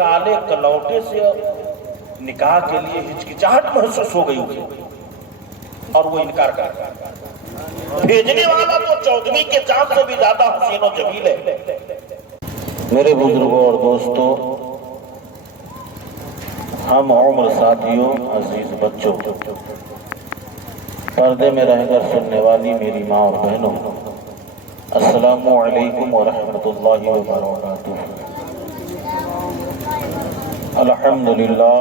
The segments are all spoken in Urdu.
کالے کلوٹے سے نکاح کے لیے ہچکچاہٹ محسوس ہو گئی اسے اور وہ انکار کر گیا۔ بھیجنے والا تو 14ویں کے چاند سے بھی زیادہ حسین و جمیل ہے۔ میرے بزرگوں اور دوستوں، ہم عمر ساتھیوں، عزیز بچوں، پردے میں رہ کر سننے والی میری ماں اور بہنوں، السلام علیکم ورحمۃ اللہ وبرکاتہ۔ الحمدللہ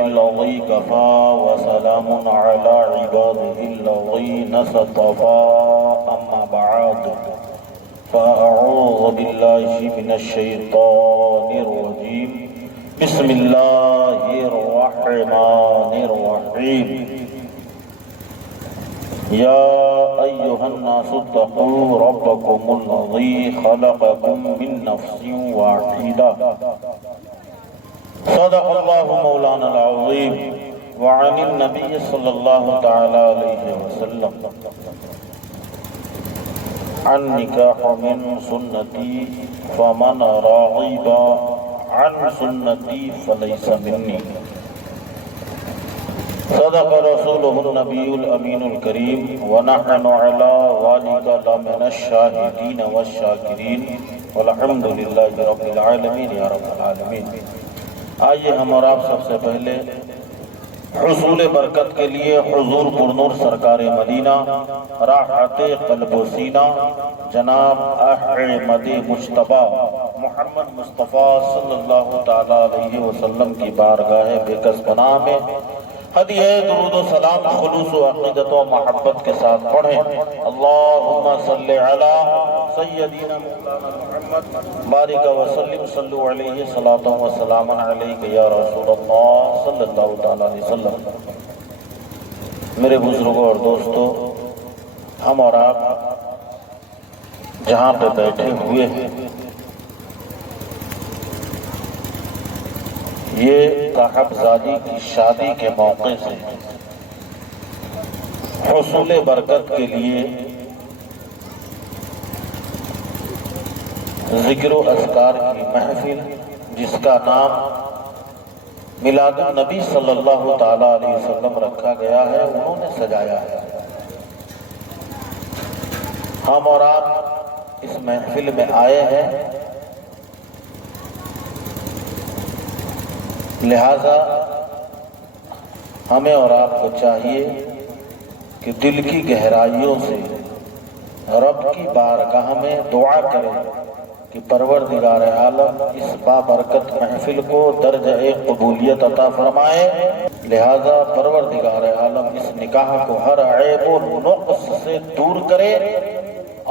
الذی کفا وسلام علی عبادہ الذین اصطفی، اما بعد فاعوذ باللہ من الشیطان الرجیم، بسم اللہ الرحمن الرحیم۔ یا ایہا الناس اتقوا ربکم الذی خلقکم من نفس واحدہ، صدق اللہ مولانا العظیم۔ وعن النبی صلی اللہ تعالی علیہ وسلم، النکاح من سنتی فمن راغب عن سنتی فلیس منی، صدق رسولہ النبی الامین الکریم، ونحن علی ذلک لمن الشاہدین والشاکرین، والحمد للہ رب العالمین یا رب العالمین۔ آئیے ہم اور آپ سب سے پہلے حصول برکت کے لیے حضور پرنور سرکار مدینہ، راحت قلب و سینہ، جناب احمد مجتبی محمد مصطفیٰ صلی اللہ تعالی علیہ وسلم کی بارگاہ بےکس پناہ میں ہدیہ درود و سلام خلوص و عقیدت و محبت کے ساتھ پڑھیں۔ اللہم صلی علی سیدنا مولانا محمد بارک وسلم، صلو علیہ صلاۃ و سلام علیک یا رسول اللہ صلی اللہ تعالی علیہ وسلم۔ میرے بزرگوں اور دوستوں، ہم اور آپ جہاں پہ بیٹھے ہوئے ہیں، یہ صاحبزادی کی شادی کے موقع سے حصول برکت کے لیے ذکر و اذکار کی محفل، جس کا نام میلاد النبی صلی اللہ تعالی علیہ وسلم رکھا گیا ہے، انہوں نے سجایا ہے۔ ہم اور آپ اس محفل میں آئے ہیں، لہذا ہمیں اور آپ کو چاہیے کہ دل کی گہرائیوں سے رب کی بارگاہ میں دعا کریں کہ پروردگار عالم اس بابرکت محفل کو درجہ قبولیت عطا فرمائے۔ لہذا پروردگار عالم اس نکاح کو ہر عیب و نقص سے دور کرے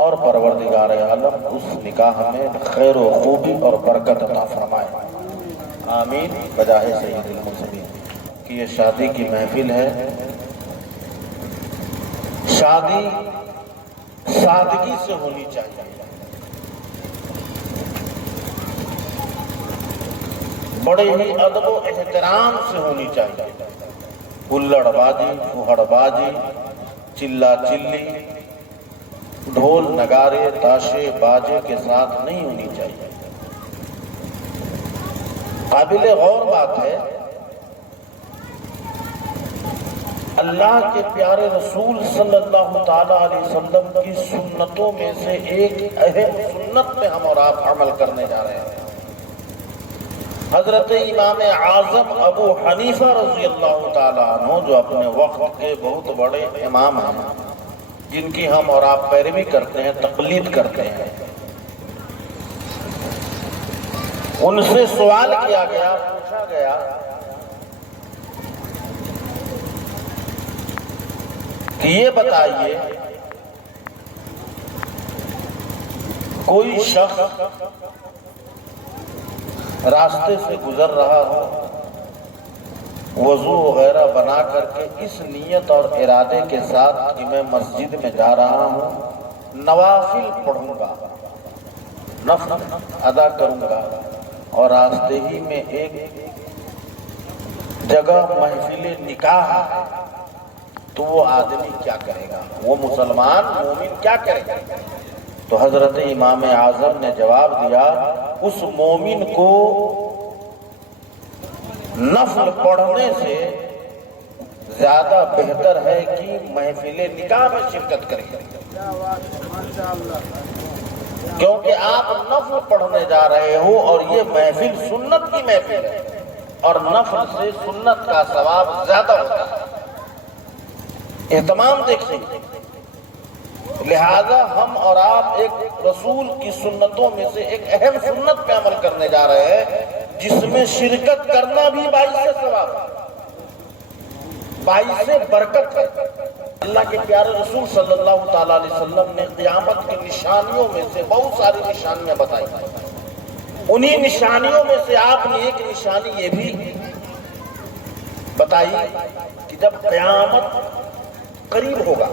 اور پروردگار عالم اس نکاح میں خیر و خوبی اور برکت عطا فرمائے، آمین بجاہ سید المرسلین۔ کہ یہ شادی کی محفل ہے، شادی سادگی سے ہونی چاہیے، بڑے ہی ادب و احترام سے ہونی چاہیے، ہلڑ بازی، پھوہڑ بازی، چلا چلی، ڈھول نگارے تاشے باجے کے ساتھ نہیں ہونی چاہیے۔ قابل غور بات ہے، اللہ کے پیارے رسول صلی اللہ تعالی علیہ وسلم کی سنتوں میں سے ایک اہم سنت میں ہم اور آپ عمل کرنے جا رہے ہیں۔ حضرت امام اعظم ابو حنیفہ رضی اللہ تعالی عنہ، جو اپنے وقت کے بہت بڑے امام ہیں، جن کی ہم اور آپ پیروی کرتے ہیں، تقلید کرتے ہیں، ان سے سوال کیا گیا، پوچھا گیا کہ یہ بتائیے، کوئی شخص راستے سے گزر رہا ہو، وضو وغیرہ بنا کر کے اس نیت اور ارادے کے ساتھ کہ میں مسجد میں جا رہا ہوں، نوافل پڑھوں گا، نفل ادا کروں گا، اور راستے ہی میں ایک جگہ محفل نکاح ہے، تو وہ آدمی کیا کرے گا؟ وہ مسلمان مومن کیا کرے گا؟ تو حضرت امام اعظم نے جواب دیا اس مومن کو نفل پڑھنے سے زیادہ بہتر ہے کہ محفل نکاح میں شرکت کرے، کیونکہ آپ نفل پڑھنے جا رہے ہو اور یہ محفل سنت کی محفل ہے اور نفل سے سنت کا ثواب زیادہ ہوتا ہے۔ اہتمام دیکھیں، لہذا ہم اور آپ ایک رسول کی سنتوں میں سے ایک اہم سنت پہ عمل کرنے جا رہے ہیں، جس میں شرکت کرنا بھی باعث ثواب ہے، باعث برکت ہے۔ اللہ کے پیارے رسول صلی اللہ تعالیٰ علیہ وسلم نے قیامت کی نشانیوں میں سے بہت ساری نشانیاں بتائی، انہی نشانیوں میں سے آپ نے ایک نشانی یہ بھی بتائی کہ جب قیامت قریب ہوگا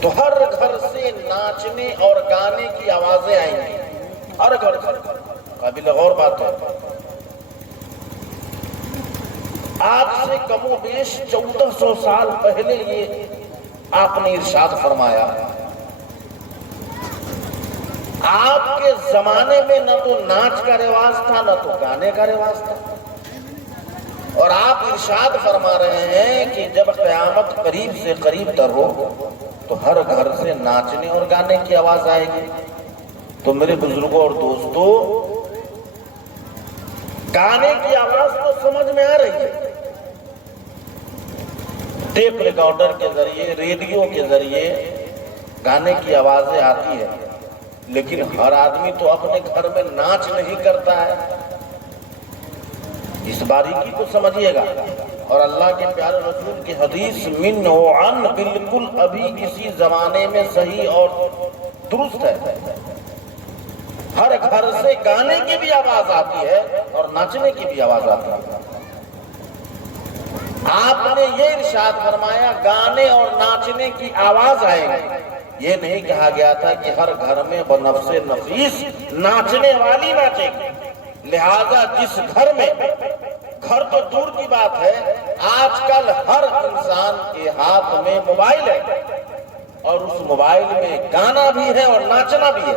تو ہر گھر سے ناچنے اور گانے کی آوازیں آئیں گی، ہر گھر سے۔ قابل غور بات ہے، آج سے کم و بیش 1400 سال پہلے یہ آپ نے ارشاد فرمایا۔ آپ کے زمانے میں نہ تو ناچ کا رواج تھا نہ تو گانے کا رواج تھا، اور آپ ارشاد فرما رہے ہیں کہ جب قیامت قریب سے قریب تر ہو تو ہر گھر سے ناچنے اور گانے کی آواز آئے گی۔ تو میرے بزرگوں اور دوستوں، گانے کی آواز تو سمجھ میں آ رہی ہے، ٹیپ ریکارڈر کے ذریعے، ریڈیو کے ذریعے گانے کی آوازیں آتی ہے، لیکن ہر آدمی تو اپنے گھر میں ناچ نہیں کرتا ہے۔ اس باریکی کو سمجھیے گا، اور اللہ کے پیارے رسول کی حدیث من و عن بالکل ابھی کسی زمانے میں صحیح اور درست ہے۔ ہر گھر سے گانے کی بھی آواز آتی ہے اور ناچنے کی بھی آواز آتی ہے۔ آپ نے یہ ارشاد فرمایا گانے اور ناچنے کی آواز آئے گی، یہ نہیں کہا گیا تھا کہ ہر گھر میں بنفس نفیس ناچنے والی ناچے گی۔ لہذا جس گھر میں، گھر تو دور کی بات ہے، آج کل ہر انسان کے ہاتھ میں موبائل ہے اور اس موبائل میں گانا بھی ہے اور ناچنا بھی ہے۔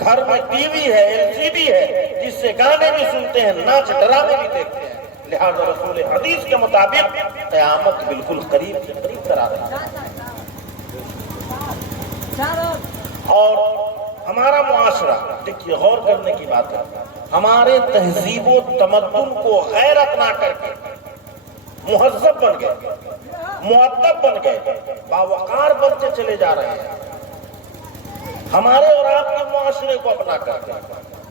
گھر میں ٹی وی ہے، LCD ہے، جس سے گانے بھی سنتے ہیں، ناچ ڈرامے بھی دیکھتے ہیں۔ لہذا رسول حدیث کے مطابق قیامت بالکل قریب سے قریب تر آ رہی ہے۔ اور ہمارا معاشرہ، دیکھیے غور کرنے کی بات ہے، ہمارے تہذیب و تمدن کو غیرت نہ کر کے مہذب بن گئے، مؤدب بن گئے، باوقار بنتے چلے جا رہے ہیں۔ ہمارے اور آپ کے معاشرے کو اپنا کر کے،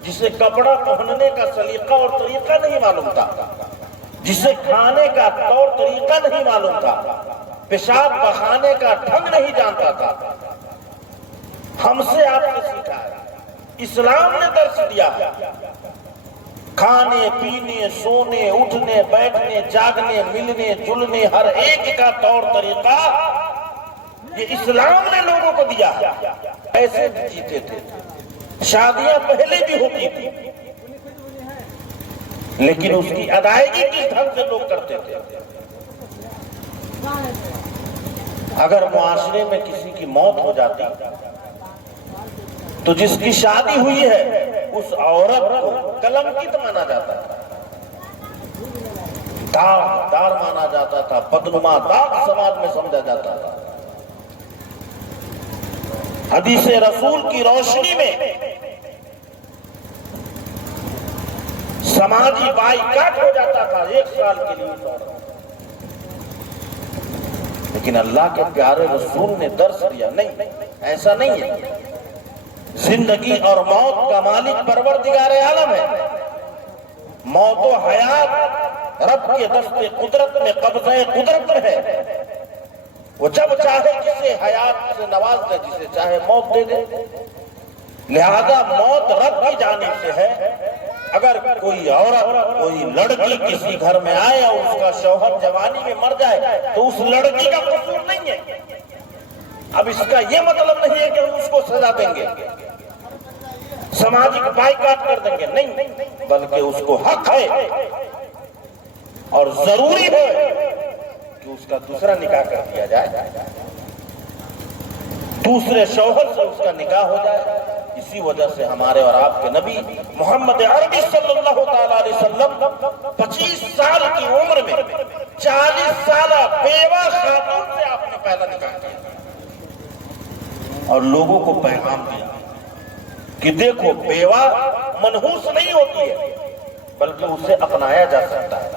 جسے کپڑا پہننے کا سلیقہ اور طریقہ نہیں معلوم تھا، جسے کھانے کا طور طریقہ نہیں معلوم تھا، پیشاب پخانے کا ڈھنگ نہیں جانتا تھا، ہم سے آپ نے سیکھا ہے۔ اسلام نے درس دیا ہے، کھانے پینے سونے اٹھنے بیٹھنے جاگنے ملنے جلنے ہر ایک کا طور طریقہ یہ اسلام نے لوگوں کو دیا ہے۔ ایسے بھی جیتے تھے، شادیاں پہلے بھی ہوتی تھی، لیکن اس کی ادائیگی کس ڈھنگ سے لوگ کرتے تھے۔ اگر معاشرے میں کسی کی موت ہو جاتی تو جس کی شادی ہوئی ہے اس عورت کو کلنکت مانا جاتا تھا، داغدار مانا جاتا تھا، بدنما داغ سماج میں سمجھا جاتا تھا۔ حدیث رسول کی روشنی میں سماجی بائیکاٹ ہو جاتا تھا 1 سال کے لیے، لیکن اللہ کے پیارے رسول نے درس دیا نہیں، ایسا نہیں ہے۔ زندگی اور موت کا مالک پروردگار عالم ہے، موت و حیات رب کے دست قدرت میں قبضہ قدرت میں ہے، وہ جب چاہے کسے حیات سے نواز دے، جسے چاہے موت دے دے۔ لہذا موت رب کی جانب سے ہے۔ اگر کوئی عورت کوئی لڑکی کسی گھر میں آئے اور اس کا شوہر جوانی میں مر جائے تو اس لڑکی کا قصور نہیں ہے۔ اب اس کا یہ مطلب نہیں ہے کہ ہم اس کو سزا دیں گے، سماجی بائیکاٹ کر دیں گے، نہیں، بلکہ اس کو حق ہے اور ضروری ہے کہ اس کا دوسرا نکاح کر دیا جائے۔ دوسرے شوہر سے اس کا نکاح ہو جائے۔ اسی وجہ سے ہمارے اور آپ کے نبی محمد عربی صلی اللہ تعالیٰ علیہ وسلم 25 سال کی عمر میں 40 سالہ بیوہ خاتون سے آپ نے پہلا نکاح کیا اور لوگوں کو پیغام دیا کہ دیکھو بیوہ منحوس نہیں ہوتی ہے، بلکہ اسے اپنایا جا سکتا ہے،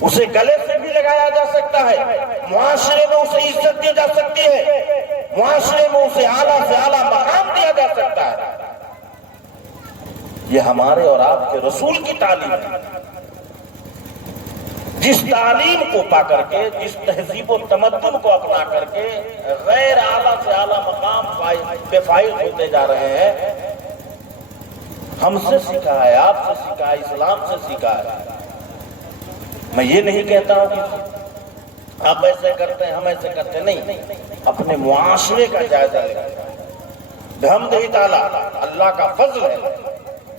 اسے گلے سے بھی لگایا جا سکتا ہے، معاشرے میں اسے عزت دی جا سکتی ہے، معاشرے میں اسے اعلیٰ سے اعلیٰ مقام دیا جا سکتا ہے۔ یہ ہمارے اور آپ کے رسول کی تعلیم ہے، جس تعلیم کو پا کر کے، جس تہذیب و تمدن کو اپنا کر کے غیر اعلیٰ سے اعلیٰ مقام پہ فائز ہوتے جا رہے ہیں، ہم سے سیکھا ہے، آپ سے سیکھا ہے، اسلام سے سیکھا ہے۔ میں یہ نہیں کہتا ہوں کہ آپ ایسے کرتے ہیں ہم ایسے کرتے، نہیں، اپنے معاشرے کا جائزہ لیں۔ بحمدہ تعالیٰ اللہ کا فضل ہے،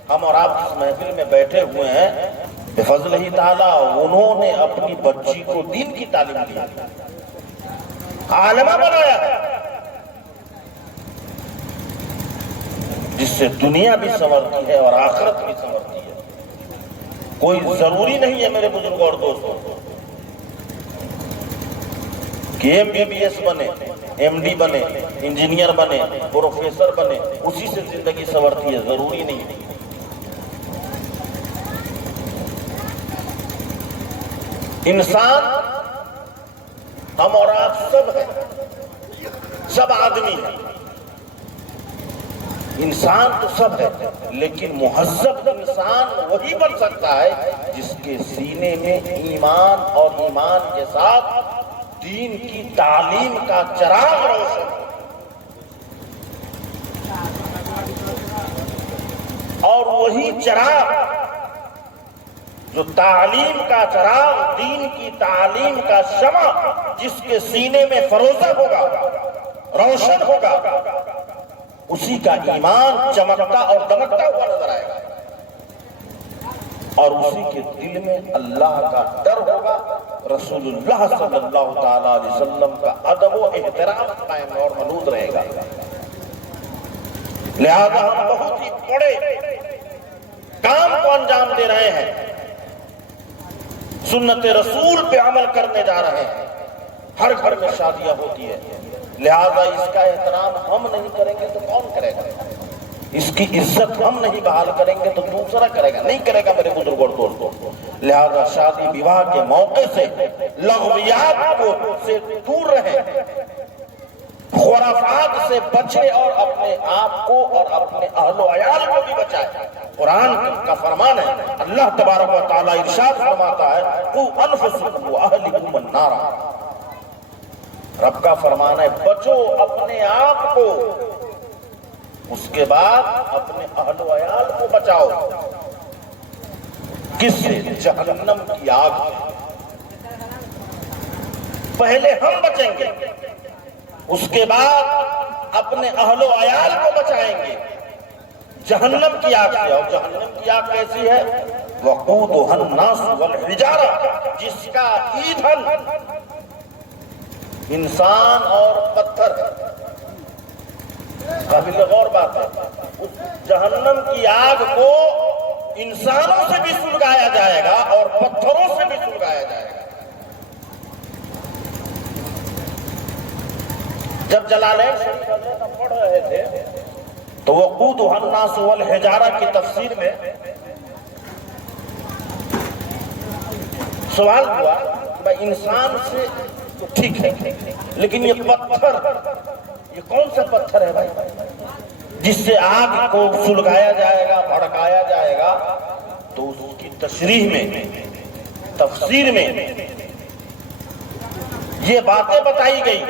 ہم اور آپ اس محفل میں بیٹھے ہوئے ہیں، بفضل ہی تعالیٰ انہوں نے اپنی بچی کو دین کی تعلیم دی، عالمہ بنایا ہے، جس سے دنیا بھی سنورتی ہے اور آخرت بھی سنورتی ہے۔ کوئی ضروری نہیں ہے میرے بزرگ اور دوستوں کہ MBBS بنے، MD بنے، انجینئر بنے، پروفیسر بنے، اسی سے زندگی سنورتی ہے، ضروری نہیں۔ انسان ہم اور آپ سب ہیں، سب آدمی ہیں، انسان تو سب ہے، لیکن مہذب انسان وہی بن سکتا ہے جس کے سینے میں ایمان اور ایمان کے ساتھ دین کی تعلیم کا چراغ روشن ہو، اور وہی چراغ جو تعلیم کا چراغ، دین کی تعلیم کا شمع جس کے سینے میں فروزہ ہوگا، روشن ہوگا، اسی کا ایمان چمکتا اور دمکتا ہوا نظر آئے گا، اور اسی کے دل میں اللہ کا ڈر ہوگا، رسول اللہ صلی اللہ تعالیٰ علیہ وسلم کا ادب و احترام قائم اور ملوز رہے گا۔ لہذا ہم بہت ہی بڑے کام کو انجام دے رہے ہیں، سنت رسول پہ عمل کرنے جا رہے ہیں۔ ہر گھر میں شادیاں ہوتی ہے، لہذا اس کا احترام ہم نہیں کریں گے تو کون کرے گا؟ اس کی عزت ہم نہیں بحال کریں گے تو دوسرا کرے گا، نہیں کرے گا میرے بزرگ اور دوستوں۔ لہذا شادی بیواہ کے موقع سے لغویات کو سے دور رہیں، خرافات سے بچے اور اپنے آپ کو اور اپنے اہل و عیال کو بھی بچائے۔ قرآن کا فرمان ہے، اللہ تبارک و تعالیٰ ارشاد فرماتا ہے قُوْ أَنفُسَكُمْ وَأَهْلِكُمُ النَّارَ۔ رب کا فرمان ہے بچو اپنے آپ کو، اس کے بعد اپنے اہل و عیال کو بچاؤ۔ کس سے؟ جہنم کی آگ سے۔ پہلے ہم بچیں گے، اس کے بعد اپنے اہل و عیال کو بچائیں گے جہنم کی آگ سے۔ اور جہنم کی آگ کیسی ہے؟ وَقُودُهَا النَّاسُ وَالْحِجَارَةُ، جس کا ایندھن انسان اور پتھر ہے۔ قابل غور بات ہے، اس جہنم کی آگ کو انسانوں سے بھی سلگایا جائے گا اور پتھروں سے بھی سلگایا جائے گا۔ جب جلالین شریف حضرت پڑھ رہے تھے تو وقودها الناس والحجارہ کی تفسیر میں سوال ہوا کہ انسان سے تو ٹھیک ہے، لیکن یہ پتھر، یہ کون سا پتھر ہے بھائی جس سے آگ کو سلگایا جائے گا، بھڑکایا جائے گا؟ تو اس کی تشریح میں، تفسیر میں یہ باتیں بتائی گئی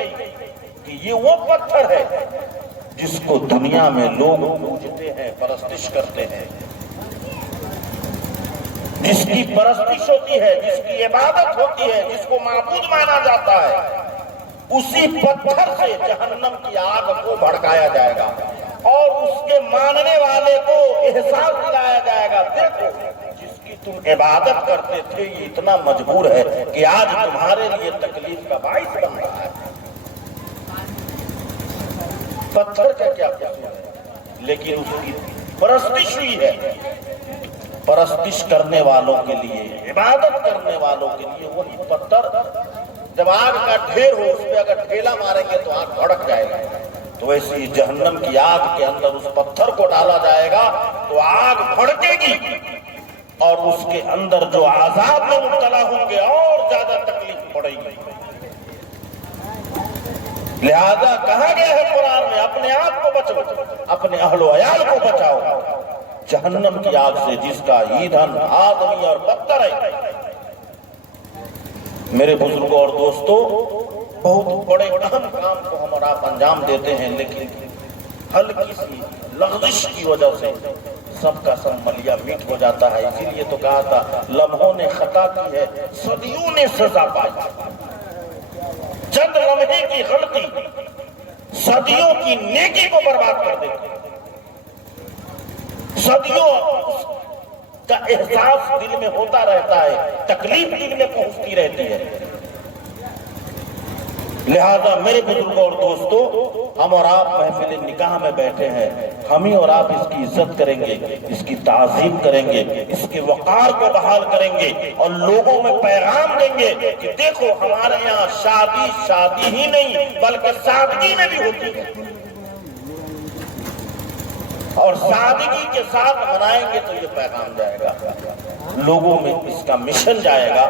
کہ یہ وہ پتھر ہے جس کو دنیا میں لوگ پوجتے ہیں، پرستش کرتے ہیں، جس کی پرستش ہوتی ہے، جس کی عبادت ہوتی ہے، جس کو معبود مانا جاتا ہے، اسی پتھر سے جہنم کی آگ کو بھڑکایا جائے گا اور اس کے ماننے والے کو احساس دلایا جائے گا، دیکھو جس کی تم عبادت کرتے تھے یہ اتنا مجبور ہے کہ آج تمہارے لیے تکلیف کا باعث بن رہا ہے۔ پتھر کا کیا قصور ہے؟ لیکن اس کی پرستش ہوئی ہے۔ پرستش کرنے والوں کے لیے، عبادت کرنے والوں کے لیے وہی پتھر جب آگ کا ڈھیر ہو اس پہ اگر ڈھیلا ماریں گے تو آگ بھڑک جائے گا، تو ویسے ہی جہنم کی آگ کے اندر اس پتھر کو ڈالا جائے گا تو آگ بھڑکے گی اور اس کے اندر جو عذاب میں مبتلا ہوں گے اور زیادہ تکلیف پڑے گی۔ لہذا کہا گیا ہے قرآن میں اپنے آپ کو بچاؤ، اپنے اہل و عیال کو بچاؤ جہنم کی آگ سے جس کا ایندھن آدمی اور پتھر ہے۔ میرے بزرگوں اور دوستوں، بہت بڑے اہم کام کو ہم اور آپ انجام دیتے ہیں، لیکن ہلکی سی لغزش کی وجہ سے سب کا سب ملیا میٹ ہو جاتا ہے۔ اسی لیے تو کہا تھا لمحوں نے خطا کی ہے صدیوں نے سزا پائی۔ چند لمحے کی غلطی صدیوں کی نیکی کو برباد کر دیتی ہے۔ صدیوں کا احساس دل میں ہوتا رہتا ہے، تکلیف دل میں پہنچتی رہتی ہے۔ لہذا میرے بزرگوں اور دوستوں، ہم اور آپ محفل نکاح میں بیٹھے ہیں، ہم ہی اور آپ اس کی عزت کریں گے، اس کی تعظیم کریں گے، اس کے وقار کو بحال کریں گے اور لوگوں میں پیغام دیں گے کہ دیکھو ہمارے یہاں شادی ہی نہیں بلکہ سادگی میں بھی ہوتی ہے، اور سادگی کے ساتھ منائیں گے تو یہ پیغام جائے گا، لوگوں میں اس کا مشن جائے گا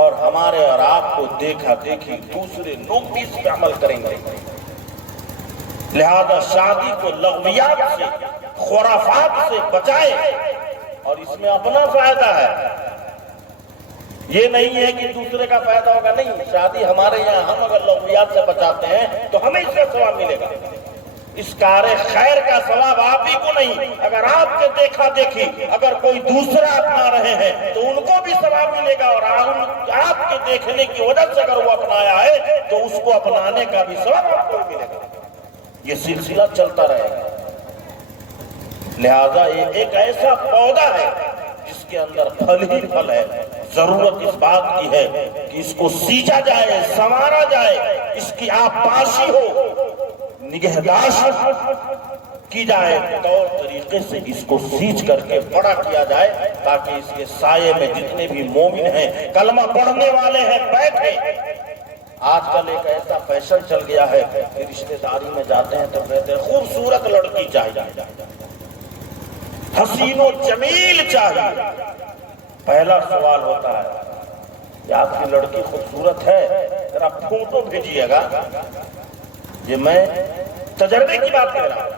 اور ہمارے اور آپ کو دیکھا دیکھی دوسرے لوگ بھی اس پہ عمل کریں گے۔ لہذا شادی کو لغویات سے، خرافات سے بچائے، اور اس میں اپنا فائدہ ہے، یہ نہیں ہے کہ دوسرے کا فائدہ ہوگا، نہیں، شادی ہمارے یہاں ہم اگر لغویات سے بچاتے ہیں تو ہمیں اس سے ثواب ملے گا۔ اس کار خیر کا ثواب آپ ہی کو نہیں، اگر آپ کے دیکھا دیکھی اگر کوئی دوسرا اپنا رہے ہیں تو ان کو بھی ثواب ملے گا، اور آپ کے دیکھنے کی وجہ سے اگر وہ اپنایا ہے تو اس کو اپنانے کا بھی ثواب آپ کو ملے گا۔ یہ سلسلہ چلتا رہے گا۔ لہذا یہ ایک ایسا پودا ہے جس کے اندر پھل ہی پھل ہے۔ ضرورت اس بات کی ہے کہ اس کو سینچا جائے، سنوارا جائے، اس کی آبپاشی ہو، نگہداشت کی جائے، طور طریقے سے اس کو سینچ کر کے بڑا کیا جائے تاکہ اس کے سائے میں جتنے بھی مومن ہیں، کلمہ پڑھنے والے ہیں، بیٹھے۔ آج کل ایک ایسا فیشن چل گیا ہے کہ رشتہ داری میں جاتے ہیں تو کہتے ہیں خوبصورت لڑکی چاہیے، حسین و جمیل چاہیے۔ پہلا سوال ہوتا ہے کہ آپ کی لڑکی خوبصورت ہے، ذرا فوٹو بھیجیے گا۔ یہ میں تجربے کی بات کہہ رہا ہوں،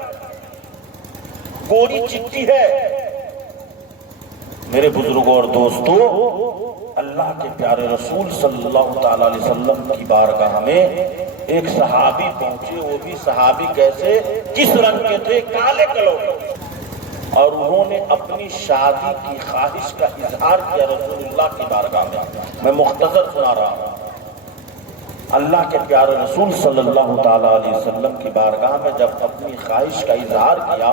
گوری چٹی ہے۔ میرے بزرگوں اور دوستوں، اللہ کے پیارے رسول صلی اللہ تعالی علیہ وسلم کی بارگاہ میں ایک صحابی پہنچے، وہ بھی صحابی کیسے، کس رنگ کے تھے، کالے کلوٹے، اور انہوں نے اپنی شادی کی خواہش کا اظہار کیا رسول اللہ کی بارگاہ میں مختصر سنا رہا ہوں۔ اللہ کے پیارے رسول صلی اللہ تعالیٰ علیہ وسلم کی بارگاہ میں جب اپنی خواہش کا اظہار کیا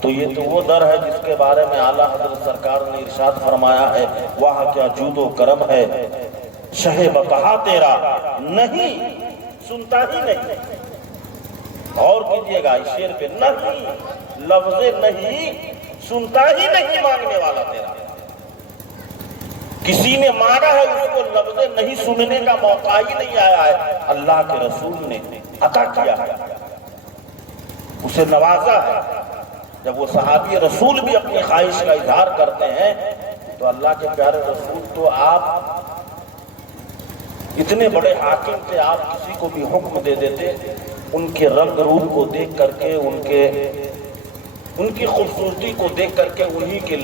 تو یہ تو وہ در ہے جس کے بارے میں اعلیٰ حضرت سرکار نے ارشاد فرمایا ہے، وہاں کیا جود و کرم ہے، شہ بقا تیرا نہیں سنتا ہی نہیں۔ اور کیجئے گا اس شعر پہ، نہیں، لفظ نہیں سنتا ہی نہیں مانگنے والا تیرا۔ کسی نے مانگا ہے اس کو لفظ نہیں سننے کا موقع ہی نہیں آیا ہے، اللہ کے رسول نے عطا کیا ہے، اسے نوازا ہے۔ جب وہ صحابی رسول بھی اپنی خواہش کا اظہار کرتے ہیں تو اللہ کے پیارے رسول تو آپ اتنے بڑے حاکم تھے، آپ کسی کو بھی حکم دے دیتے، ان کے رنگ روپ کو دیکھ کر کے، ان کی خوبصورتی کو دیکھ کر کے انہی کے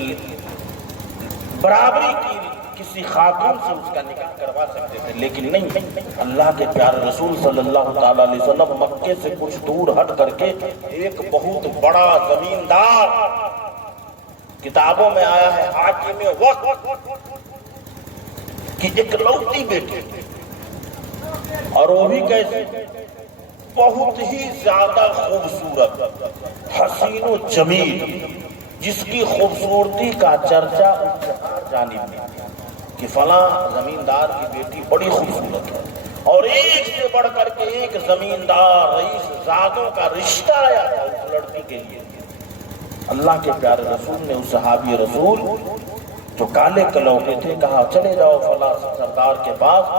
برابری کی کسی خاتون سے اس کا نکاح کروا سکتے تھے، لیکن نہیں، اللہ کے پیارے رسول صلی اللہ تعالیٰ علیہ وسلم مکے سے کچھ دور ہٹ کر کے ایک بہت بڑا زمیندار، کتابوں میں آیا ہے حاکم وقت کی اکلوتی بیٹی، اور وہ بھی کیسے، بہت ہی زیادہ خوبصورت، حسین و جمیل، جس کی خوبصورتی کا چرچا اس جانب میں کہ فلاں زمیندار کی بیٹی بڑی خوبصورت ہے، اور ایک سے بڑھ کر کے ایک زمیندار رئیس زادوں کا رشتہ آیا تھا اس لڑکی کے لیے۔ اللہ کے پیارے رسول نے اس صحابی رسول جو کالے کلوٹے تھے کہا چلے جاؤ فلاں سردار کے پاس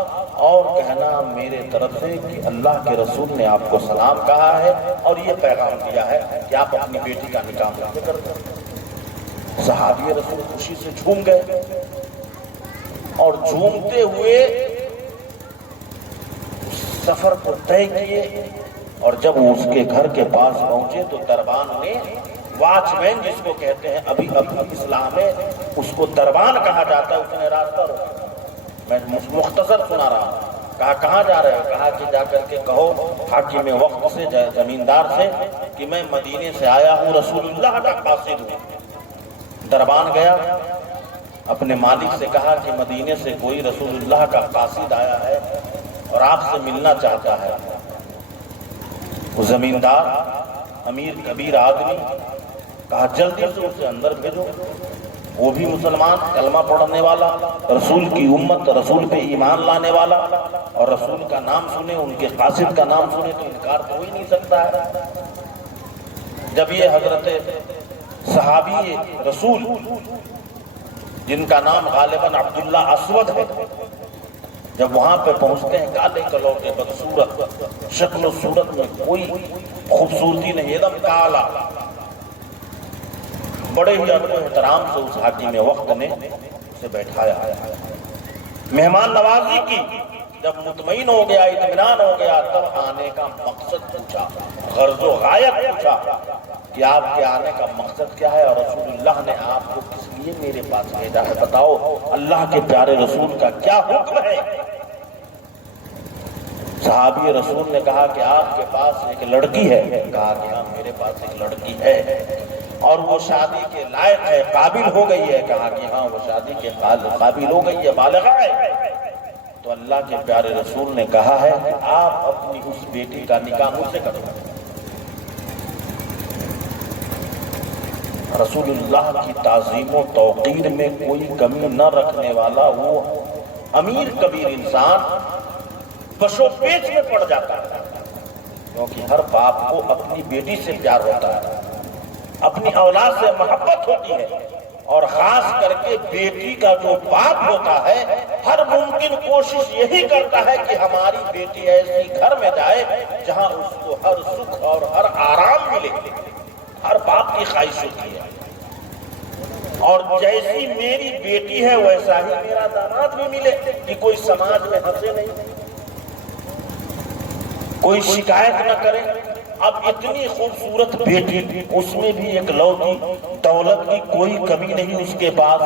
اور کہنا میرے طرف سے کہ اللہ کے رسول نے آپ کو سلام کہا ہے اور یہ پیغام دیا ہے کہ آپ اپنی بیٹی کا نکاح مجھ سے کر دیں۔ صحابی رسول خوشی سے جھوم گئے اور جھومتے ہوئے سفر کو طے کیے، اور جب وہ اس کے گھر کے پاس پہنچے تو دربان نے واچ مین جس کو کہتے ہیں ابھی اسلام میں اس کو دربان کہا جاتا ہے، اس نے راستہ روکا۔ میں مختصر سنا رہا ہوں۔ کہا کہاں جا رہے ہو؟ کہا کہ جا کر کے کہو حاکم وقت سے زمیندار سے کہ میں مدینے سے آیا ہوں، رسول اللہ کا قاصد ہوں۔ دربان گیا، اپنے مالک سے کہا کہ مدینے سے کوئی رسول اللہ کا قاصد آیا ہے اور آپ سے ملنا چاہتا ہے۔ وہ زمیندار امیر کبیر آدمی کہا جلدی سے اسے اندر بھیجو۔ وہ بھی مسلمان، کلمہ پڑھنے والا، رسول کی امت، رسول پہ ایمان لانے والا، اور رسول کا نام سنے، ان کے قاصد کا نام سنے تو انکار تو ہو ہی نہیں سکتا ہے۔ جب یہ حضرت صحابی رسول جن کا نام غالباً عبداللہ اسود ہے، جب وہاں پہ پہنچتے ہیں کالے کلوٹے بدصورت، شکل و صورت میں کوئی خوبصورتی نہیں، ایک دم کالا، بڑے ہی ادب و احترام سے اس حاکم وقت نے اسے بیٹھایا، مہمان نوازی کی۔ جب مطمئن ہو گیا، اطمینان ہو گیا، تب آنے کا مقصد پوچھا، غرض و غایت پوچھا کہ آپ کے آنے کا مقصد کیا ہے اور رسول اللہ نے آپ کو کس لیے میرے پاس بھیجا ہے، بتاؤ اللہ کے پیارے رسول کا کیا حکم ہے؟ صحابی رسول نے کہا کہ آپ کے پاس ایک لڑکی ہے؟ کہا کہ ہاں میرے پاس ایک لڑکی ہے اور وہ شادی کے لائق ہے، قابل ہو گئی ہے۔ کہا کہ ہاں وہ شادی کے قابل ہو گئی ہے، بالغہ ہے۔ تو اللہ کے پیارے رسول نے کہا ہے کہ آپ اپنی اس بیٹی کا نکاح مجھ سے کرو۔ رسول اللہ کی تعظیم و توقیر میں کوئی کمی نہ رکھنے والا وہ امیر کبیر انسان پشو پیچ میں پڑ جاتا ہے، کیونکہ ہر باپ کو اپنی بیٹی سے پیار ہوتا ہے، اپنی اولاد سے محبت ہوتی ہے، اور خاص کر کے بیٹی کا جو باپ ہوتا ہے ہر ممکن کوشش یہی کرتا ہے کہ ہماری بیٹی ایسی گھر میں جائے جہاں اس کو ہر سکھ اور ہر آرام ملے، ہر باپ کی خواہش ہوتی ہے۔ اور جیسی میری بیٹی ہے ویسا ہی میرا داماد بھی ملے، کہ کوئی سماج میں ہنسے نہیں، کوئی شکایت نہ کرے۔ اب اتنی خوبصورت بیٹی، اس میں بھی ایک لوٹی، دولت کی کوئی کمی نہیں اس کے پاس،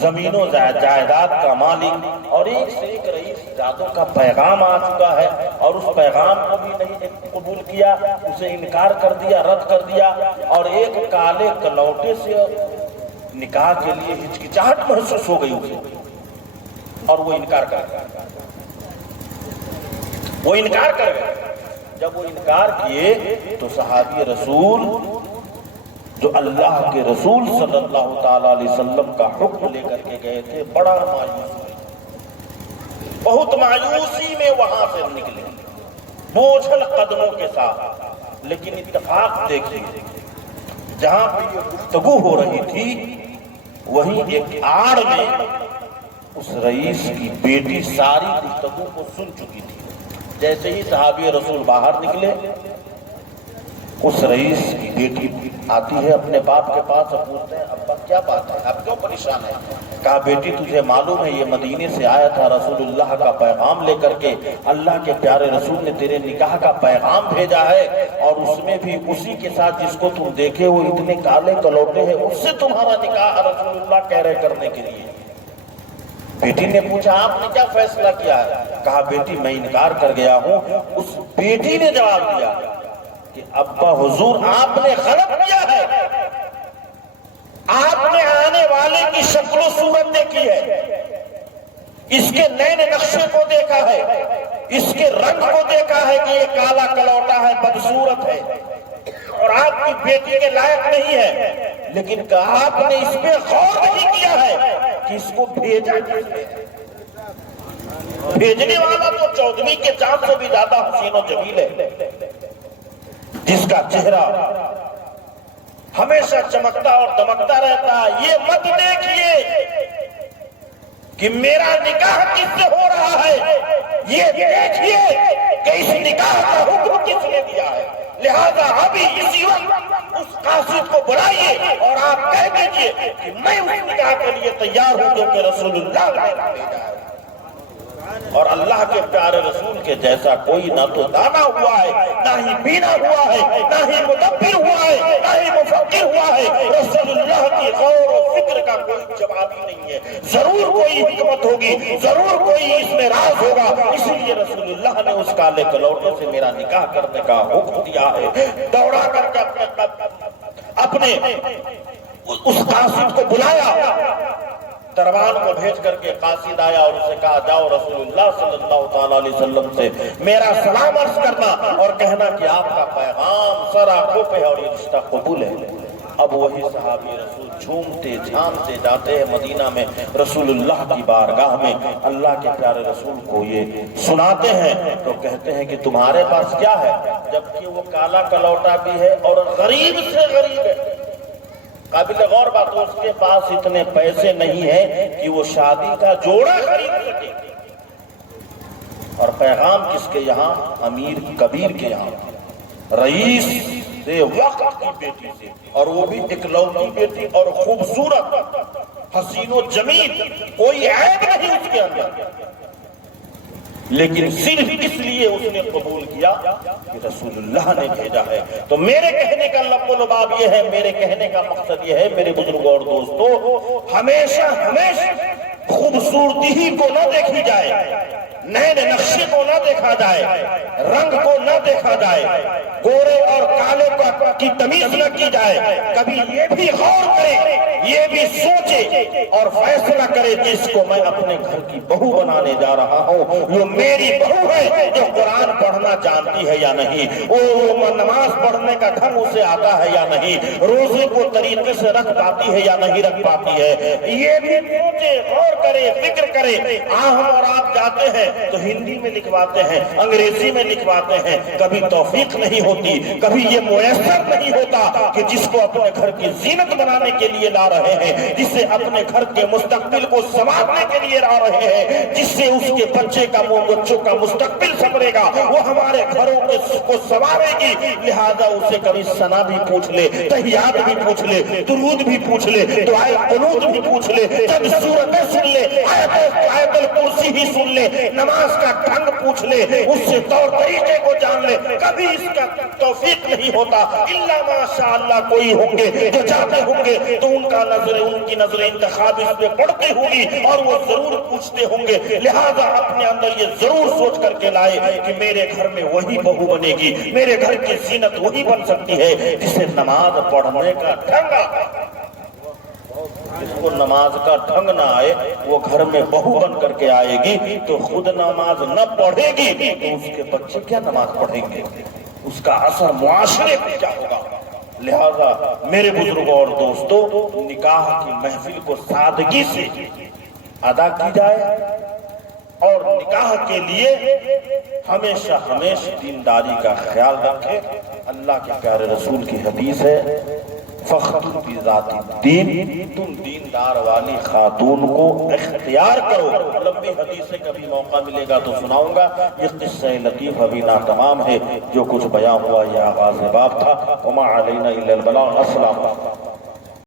زمین و جائیداد کا مالک، اور ایک سے ایک رئیس زادوں کا پیغام آ چکا ہے، اور اس پیغام کو بھی نہیں قبول کیا، اسے انکار کر دیا، رد کر دیا، اور ایک کالے کلوٹے سے نکاح کے لیے ہچکچاہٹ محسوس ہو گئی اسے، اور وہ انکار کر گیا۔ جب وہ انکار کیے تو صحابی رسول جو اللہ کے رسول صلی اللہ تعالی علیہ وسلم کا حکم لے کر کے گئے تھے، بڑا مایوس ہوئے، بہت مایوسی میں وہاں سے نکلے، بوجھل قدموں کے ساتھ۔ لیکن اتفاق دیکھیے، جہاں پہ یہ گفتگو ہو رہی تھی وہیں ایک آڑ میں اس رئیس کی بیٹی ساری گفتگو کو سن چکی تھی۔ جیسے ہی صحابی رسول باہر نکلے، اس رئیس کی بیٹی آتی ہے اپنے باپ کے پاس اور پوچھتے ہیں ابا کیا بات ہے، آپ کیوں پریشان ہیں؟ کہا بیٹی تجھے معلوم ہے یہ مدینے سے آیا تھا رسول اللہ کا پیغام لے کر کے، اللہ کے پیارے رسول نے تیرے نکاح کا پیغام بھیجا ہے، اور اس میں بھی اسی کے ساتھ جس کو تم دیکھے وہ اتنے کالے کلوٹے ہیں، اس سے تمہارا نکاح رسول اللہ کہہ رہے کرنے کے لیے۔ بیٹی نے پوچھا آپ نے کیا فیصلہ کیا ہے؟ کہا بیٹی میں انکار کر گیا ہوں۔ اس بیٹی نے جواب دیا کہ ابا حضور آپ نے غلط کیا ہے، آپ نے آنے والے کی شکل و صورت دیکھی ہے، اس کے نین نقشے کو دیکھا ہے، اس کے رنگ کو دیکھا ہے کہ یہ کالا کلوٹا ہے، بدصورت ہے اور آپ کی بیٹی کے لائق نہیں ہے، لیکن آپ نے اس پہ غور نہیں کیا ہے کہ اس کو بھیجا کس نے۔ بھیجنے والا تو چودھویں کے چاند سے بھی زیادہ حسین و جمیل ہے، جس کا چہرہ ہمیشہ چمکتا اور دمکتا رہتا ہے۔ یہ مت دیکھیے کہ میرا نکاح کس سے ہو رہا ہے، یہ دیکھیے کہ اس نکاح کا حکم کس نے دیا ہے۔ لہذا ابھی اسی وقت اس قاصد کو بلائیے اور آپ کہہ دیجئے کہ میں اس نکاح کے لیے تیار ہوں جو کہ رسول اللہ نے بھیجا ہے۔ اور اللہ کے پیارے رسول کے جیسا کوئی نہ تو دانا ہوا ہے، نہ ہی بینا ہوا ہے، نہ ہی مدبر ہوا ہے، نہ ہی مفکر ہوا ہے۔ رسول اللہ کی غور و فکر کا کوئی جواب ہی نہیں ہے۔ ضرور کوئی حکمت ہوگی، ضرور کوئی اس میں راز ہوگا، اس لیے رسول اللہ نے اس کالے کلوٹے سے میرا نکاح کرنے کا حکم دیا ہے۔ دوڑا کر کے اپنے اس قاصد کو بلایا، دربان کو بھیج کر کے قاصد آیا اور اسے کہا جاؤ رسول اللہ صلی اللہ تعالیٰ علیہ وسلم سے میرا سلام عرض کرنا اور کہنا کہ آپ کا پیغام سر آنکھوں پہ ہے اور یہ رشتہ قبول ہے۔ اب وہی صحابی رسول جھومتے جھامتے جاتے ہیں مدینہ میں رسول اللہ کی بارگاہ میں، اللہ کے پیارے رسول کو یہ سناتے ہیں تو کہتے ہیں کہ تمہارے پاس کیا ہے، جبکہ وہ کالا کلوٹا بھی ہے اور غریب سے غریب ہے۔ قابل غور بات، اس کے پاس اتنے پیسے نہیں ہیں کہ وہ شادی کا جوڑا خرید سکے، اور پیغام کس کے یہاں؟ امیر کبیر کے یہاں، رئیس سے وقت کی بیٹی سے، اور وہ بھی اکلوتی بیٹی اور خوبصورت حسین و جمیل، کوئی عیب نہیں اس کے اندر، لیکن صرف اس لیے اس نے قبول کیا کہ رسول اللہ نے بھیجا ہے۔ تو میرے کہنے کا لب و لباب یہ ہے، میرے کہنے کا مقصد یہ ہے میرے بزرگوں اور دوستو، ہمیشہ خوبصورتی ہی کو نہ دیکھی جائے، نئے نقشے کو نہ دیکھا جائے، رنگ کو نہ دیکھا جائے، گورے اور کالے کی تمیز نہ کی جائے۔ کبھی یہ بھی غور کرے، یہ بھی سوچے اور فیصلہ کرے جس کو میں اپنے گھر کی بہو بنانے جا رہا ہوں وہ میری بہو ہے جو قرآن پڑھنا جانتی ہے یا نہیں، وہ نماز پڑھنے کا ڈھنگ اسے آتا ہے یا نہیں، روزے کو طریقے سے رکھ پاتی ہے یا نہیں رکھ پاتی ہے۔ یہ بھی سوچے، غور کرے، فکر کرے۔ ہم اور آپ جاتے ہیں تو ہندی میں لکھواتے ہیں، انگریزی میں لکھواتے ہیں، کبھی توفیق نہیں ہوتی، کبھی یہ میسر نہیں ہوتا کہ جس کو اپنے گھر کی زینت بنانے کے لیے لا رہے ہیں، جسے اپنے گھر کے مستقبل کو سنوارنے کے لیے لا رہے ہیں، جس سے اس کے بچے کا بچوں کا مستقبل سنورے گا، وہ ہمارے گھروں کو سنوارے گی۔ لہذا اسے کبھی ثنا بھی پوچھ لے، تحیات بھی پوچھ لے، درود بھی پوچھ لے، دعائے قنوت بھی پوچھ لے، چند سورتیں سن لے، آیت الکرسی ہی سن لے، نماز کا ڈھنگ پوچھ لے، اس سے طور طریقے کو جان لے، کبھی اس کا توفیق نہیں ہوتا۔ الا ماشاء اللہ کوئی ہوں گے جو چاہتے ہوں گے تو ان کی نظر انتخاب اس پہ پڑتی ہوگی اور وہ ضرور پوچھتے ہوں گے۔ لہذا اپنے اندر یہ ضرور سوچ کر کے لائے کہ میرے گھر میں وہی بہو بنے گی، میرے گھر کی زینت وہی بن سکتی ہے جسے نماز پڑھنے کا ڈھنگ آئے۔ جس کو نماز کا ڈھنگ نہ آئے وہ گھر میں بہو بن کر کے آئے گی تو خود نماز نہ پڑھے گی تو اس کے بچے کیا نماز پڑھیں گے، اس کا اثر معاشرے پہ کیا ہوگا۔ لہذا میرے بزرگوں اور دوستو، نکاح کی محفل کو سادگی سے ادا کی جائے اور نکاح کے لیے ہمیشہ دینداری کا خیال رکھے۔ اللہ کے پیارے رسول کی حدیث ہے، فخر بذات الدین، تم دیندار والی خاتون کو اختیار کرو۔ لمبی حدیث سے کبھی موقع ملے گا تو سناؤں گا۔ یہ قصہ لطیف ابھی ناتمام ہے، جو کچھ بیان ہوا یہ آغاز باب تھا۔ وما علینا الا البلاغ۔ السلام علیکم۔